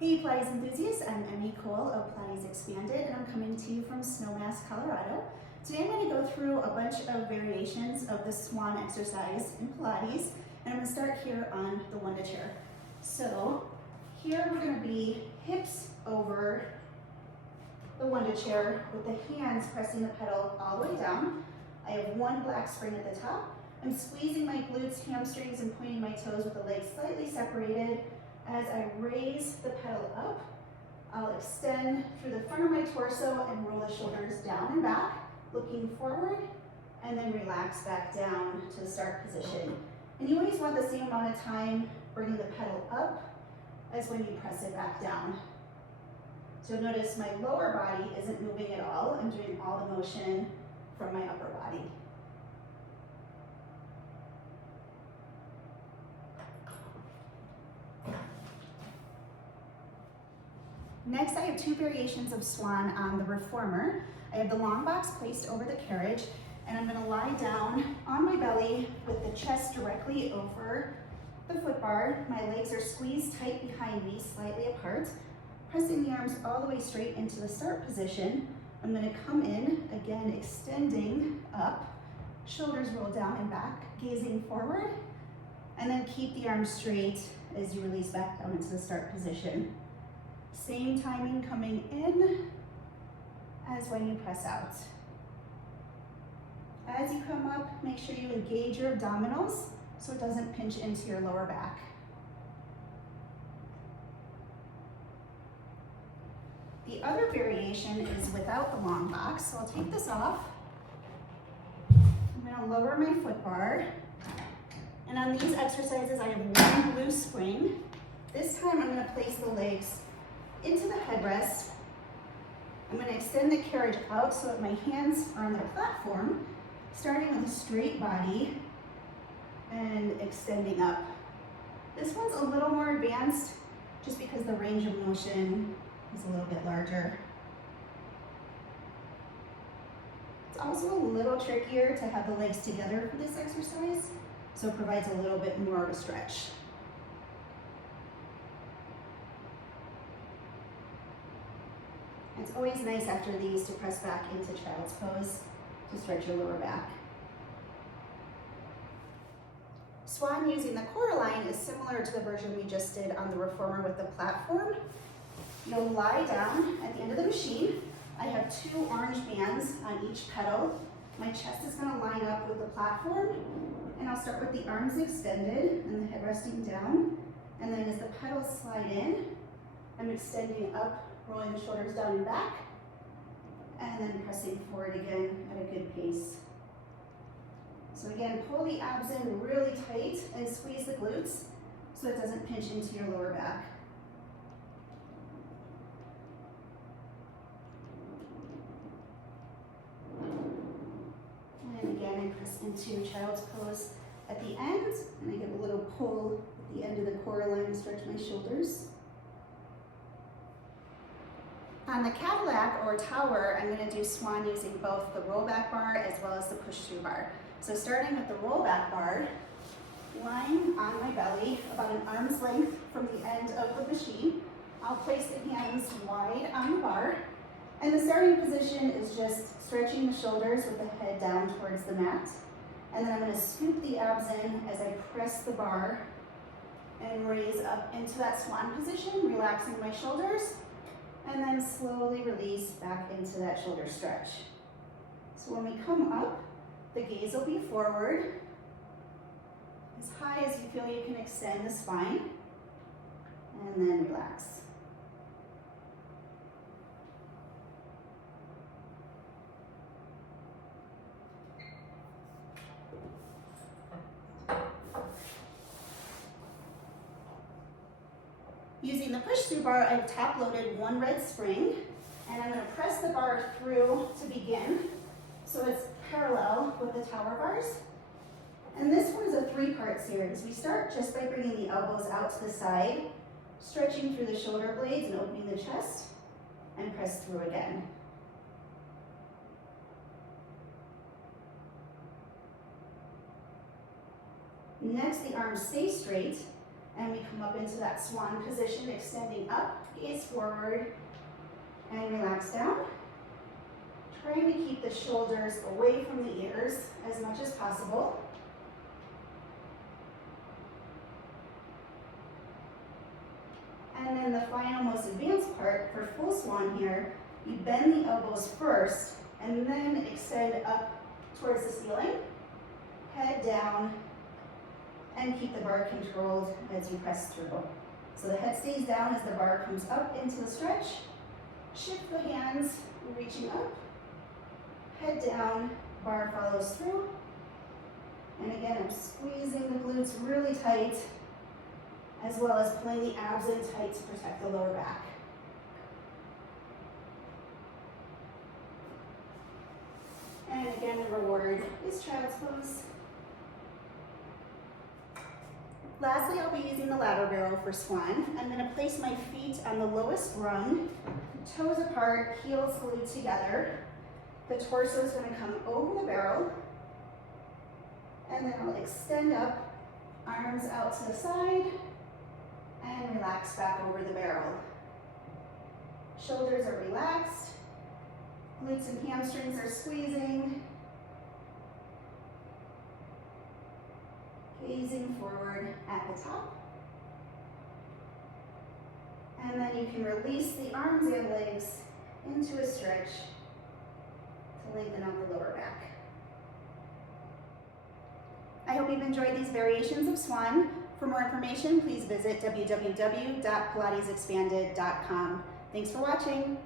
Hey Pilates enthusiasts, I'm Emmy Cole of Pilates Expanded, and I'm coming to you from Snowmass, Colorado. Today I'm going to go through a bunch of variations of the Swan exercise in Pilates, and I'm going to start here on the Wunda Chair. So here we're going to be hips over the Wunda Chair with the hands pressing the pedal all the way down. I have one black spring at the top. I'm squeezing my glutes, hamstrings, and pointing my toes with the legs slightly separated. As I raise the pedal up, I'll extend through the front of my torso and roll the shoulders down and back, looking forward, and then relax back down to the start position. And you always want the same amount of time bringing the pedal up as when you press it back down. So you'll notice my lower body isn't moving at all. I'm doing all the motion from my upper body. Next, I have two variations of Swan on the reformer. I have the long box placed over the carriage, and I'm going to lie down on my belly with the chest directly over the foot bar. My legs are squeezed tight behind me, slightly apart. Pressing the arms all the way straight into the start position. I'm going to come in, again extending up, shoulders roll down and back, gazing forward, and then keep the arms straight as you release back down into the start position. Same timing coming in as when you press out. As you come up, make sure you engage your abdominals so it doesn't pinch into your lower back. The other variation is without the long box, so I'll take this off. I'm going to lower my foot bar. And on these exercises, I have one loose spring. This time I'm going to place the legs into the headrest. I'm going to extend the carriage out so that my hands are on the platform, starting with a straight body and extending up. This one's a little more advanced just because the range of motion is a little bit larger. It's also a little trickier to have the legs together for this exercise, so it provides a little bit more of a stretch. It's always nice after these to press back into child's pose to stretch your lower back. Swan using the CoreAlign is similar to the version we just did on the reformer with the platform. You'll lie down at the end of the machine. I have two orange bands on each pedal. My chest is going to line up with the platform, and I'll start with the arms extended and the head resting down. And then as the pedals slide in, I'm extending up, rolling the shoulders down and back, and then pressing forward again at a good pace. So again, pull the abs in really tight and squeeze the glutes so it doesn't pinch into your lower back. And again, I press into child's pose at the end, and I get a little pull at the end of the CoreAlign to stretch my shoulders. On the Cadillac or tower, I'm going to do Swan using both the rollback bar as well as the push-through bar. So starting with the rollback bar, lying on my belly about an arm's length from the end of the machine, I'll place the hands wide on the bar, and the starting position is just stretching the shoulders with the head down towards the mat. And then I'm going to scoop the abs in as I press the bar and raise up into that Swan position, relaxing my shoulders, and then slowly release back into that shoulder stretch. So when we come up, the gaze will be forward, as high as you feel you can extend the spine, and then relax. Using the push-through bar, I've top-loaded one red spring, and I'm going to press the bar through to begin, so it's parallel with the tower bars. And this one is a three-part series. We start just by bringing the elbows out to the side, stretching through the shoulder blades and opening the chest, and press through again. Next, the arms stay straight, And we come up into that swan position, extending up, gaze forward, and relax down. Trying to keep the shoulders away from the ears as much as possible. And then the final, most advanced part for full swan here, you bend the elbows first and then extend up towards the ceiling, head down, and keep the bar controlled as you press through. So the head stays down as the bar comes up into the stretch. Shift the hands, reaching up, head down, bar follows through. And again, I'm squeezing the glutes really tight, as well as pulling the abs in tight to protect the lower back. And again, the reward is child's pose. Lastly, I'll be using the ladder barrel for swan. I'm going to place my feet on the lowest rung, toes apart, heels glued together. The torso is going to come over the barrel, and then I'll extend up, arms out to the side, and relax back over the barrel. Shoulders are relaxed, glutes and hamstrings are squeezing. Gazing forward at the top. And then you can release the arms and legs into a stretch to lengthen out the lower back. I hope you've enjoyed these variations of swan. For more information, please visit www.pilatesexpanded.com. Thanks for watching.